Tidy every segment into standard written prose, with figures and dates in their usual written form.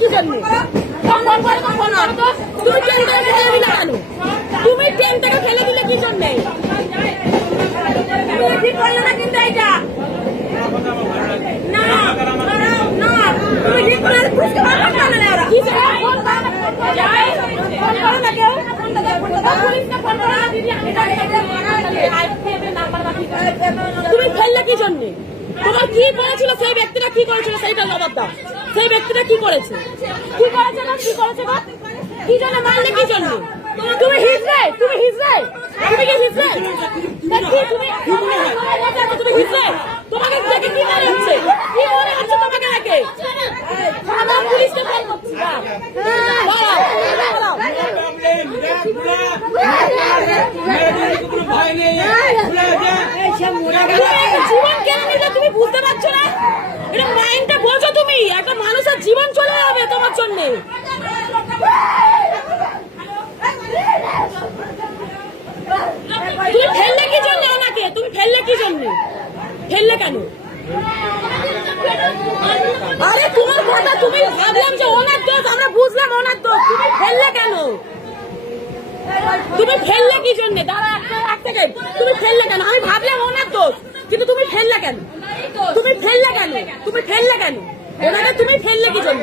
কি জন্য? তুমি ট্রেন থেকে ফেলে দিলে কেন? তুমি ট্রেন থেকে ফেলে দিলে কি জন্য? ঠিক করলে না কিন্তু এইটা না না তুমি ঠিক করে পুলিশকে ফোন করতে না ওরা কি ফোন করো না কেউ পুলিশকে ফোন করো না দিদি আমি তুমি ফেললে কি জন্য? তোমার কি করেছিল সেই ব্যক্তিটা, কি করেছিল সেইটা জবাব দাও। সেই ব্যক্তিটা কি করেছে? কি করেছে না কি করেছে না কি জন্য মারলে? কি জন্য? তুমি হিজড়ে, তুমি হিজড়ে, তুমি কি হিজড়ে? তুমি হিজড়ে, তোমাকে দেখে কি মনে হচ্ছে? কি মনে হচ্ছে তোমাকে দেখে? আমার পুলিশকে ফোন করছি। জীবন কেন নিলে তুমি বুঝতে পারছো না? এটা মাইন্ডটা বোঝো তুমি। একটা মানুষের জীবন চলে যাবে তোমার জন্য। তুমি ফেললে কি জন্য ওনাকে? তুমি ফেললে কি জন্য? ফেললে কেন? আরে তোমার কথা তুমি ভাবলাম যে ওনার দোষ, আমরা বুঝলাম ওনার দোষ। তুমি ফেললে কেন? তুমি ফেললে কি জন্য? দাঁড়া এক সেকেন্ড, তুমি ফেললে কেন? আমি ভাবলাম ওনার দোষ, কিন্তু তুমি ফেললে কেন? তুমি ফেললে কেন? তুমি ফেললে কেন ওনাকে? তুমি ফেললে কি জন্য?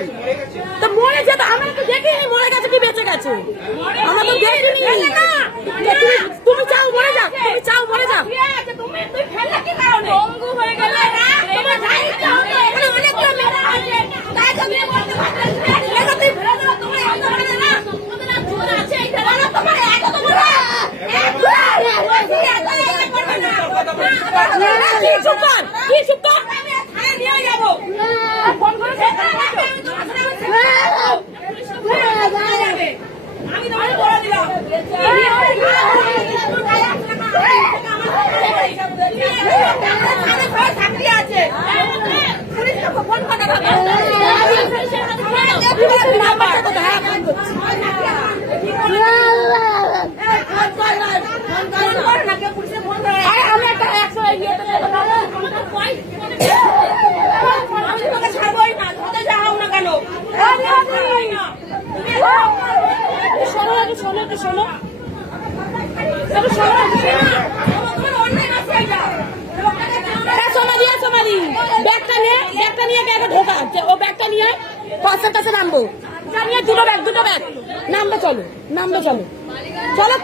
তো মরে যেত, আমরা তো দেখিনি মরে গেছে কি বেঁচে গেছে, আমরা তো দেখিনি। তুমি চাও মরে যাক, তুমি চাও মরে যাক। তুমি ফেললে কি কারণে? অঙ্গু হয়ে গেলে তোমার দায়িত্ব হবে। এখানে অনেকটা মেয়েরা আছে, তাই তো বিয়ে করতে পারবে না। তুমি ফেলে দাও, তুমি এত বড় না, তোমাদের আর জোর আছে এই ফেলে দাও। তোমার এত তো বড় কি চুপ কর, কি চুপ কর, আমি থানায় নিয়ে যাবো। ফোন করে আমি তোমাকে বলে দিলাম চাকরি আছে। ফোন কথা আমি একটা 100 আমি তোমাকে ছাড়বোই না, কোথায় যাও না কেন? শোনো আগে, শোনো তো, শোনো সোমালি ব্যাগটা নিয়ে ব্যাগে ঢোকা। ও ব্যাগটা নিয়ে পাশের কাছে নামবো, নিয়ে দুটো ব্যাগ নামবে। চলো নামবে, চলো চলো।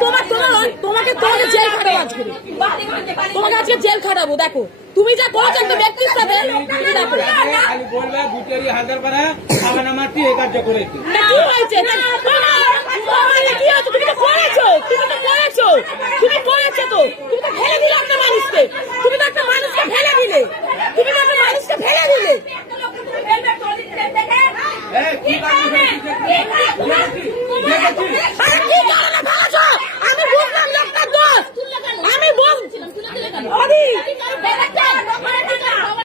তোমাকে জেল খাটাবো আজকে, তোমাকে আজকে জেল খাটাবো। দেখো তুমি যা করেছো একটা ব্যক্তির সাথে, দেখো কি হয়েছে। কি হয়েছে? তুমি তো করেছো তো।